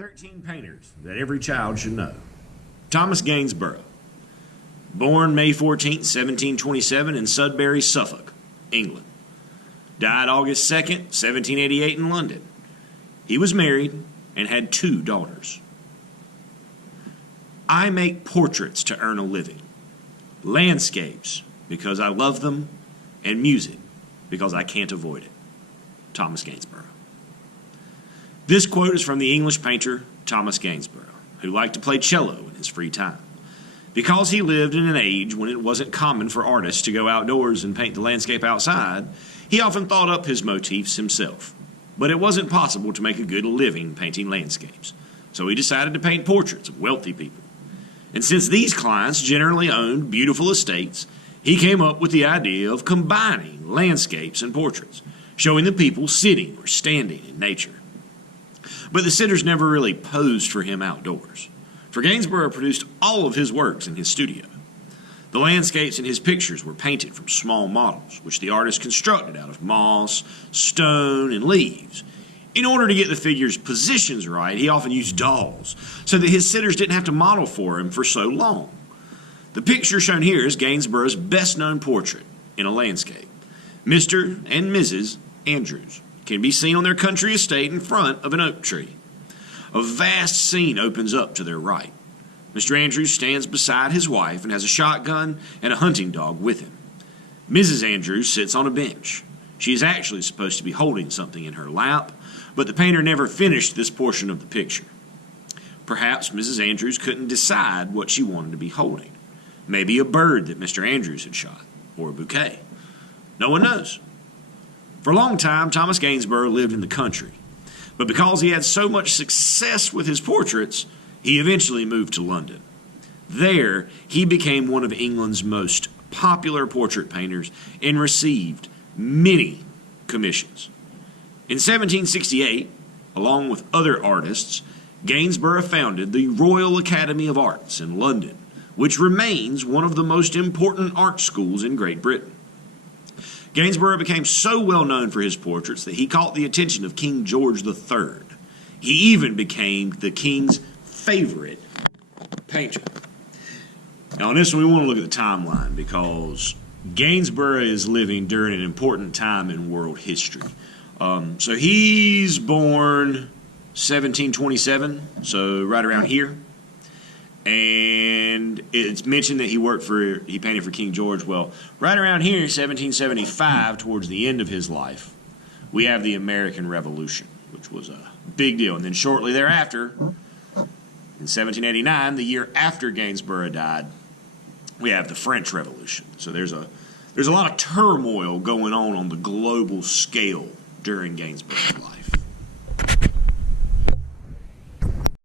13 painters that every child should know. Thomas Gainsbourough, born May 14, 1727 in Sudbury, Suffolk, England. Died August 2nd, 1788 in London. He was married and had 2 daughters. I make portraits to earn a living, landscapes because I love them, and music because I can't avoid it. Thomas Gainsbourough. This quote is from the English painter Thomas Gainsbourough, who liked to play cello in his free time. Because he lived in an age when it wasn't common for artists to go outdoors and paint the landscape outside, he often thought up his motifs himself. But it wasn't possible to make a good living painting landscapes, so he decided to paint portraits of wealthy people. And since these clients generally owned beautiful estates, he came up with the idea of combining landscapes and portraits, showing the people sitting or standing in nature. But the sitters never really posed for him outdoors, for Gainsbourough produced all of his works in his studio. The landscapes in his pictures were painted from small models, which the artist constructed out of moss, stone, and leaves. In order to get the figures' positions right, he often used dolls, so that his sitters didn't have to model for him for so long. The picture shown here is Gainsborough's best-known portrait in a landscape. Mr. and Mrs. Andrews can be seen on their country estate in front of an oak tree. A vast scene opens up to their right. Mr. Andrews stands beside his wife and has a shotgun and a hunting dog with him. Mrs. Andrews sits on a bench. She is actually supposed to be holding something in her lap, but the painter never finished this portion of the picture. Perhaps Mrs. Andrews couldn't decide what she wanted to be holding. Maybe a bird that Mr. Andrews had shot, or a bouquet. No one knows. For a long time, Thomas Gainsbourough lived in the country, but because he had so much success with his portraits, he eventually moved to London. There, he became one of England's most popular portrait painters and received many commissions. In 1768, along with other artists, Gainsbourough founded the Royal Academy of Arts in London, which remains one of the most important art schools in Great Britain. Gainsbourough became so well known for his portraits that he caught the attention of King George III. He even became the king's favorite painter. Now on this one, we want to look at the timeline because Gainsbourough is living during an important time in world history. So he's born 1727, so right around here. And it's mentioned that he painted for King George. Well, right around here, 1775, towards the end of his life, we have the American Revolution, which was a big deal. And then shortly thereafter, in 1789, the year after Gainsbourough died, we have the French Revolution. So there's a lot of turmoil going on the global scale during Gainsborough's life.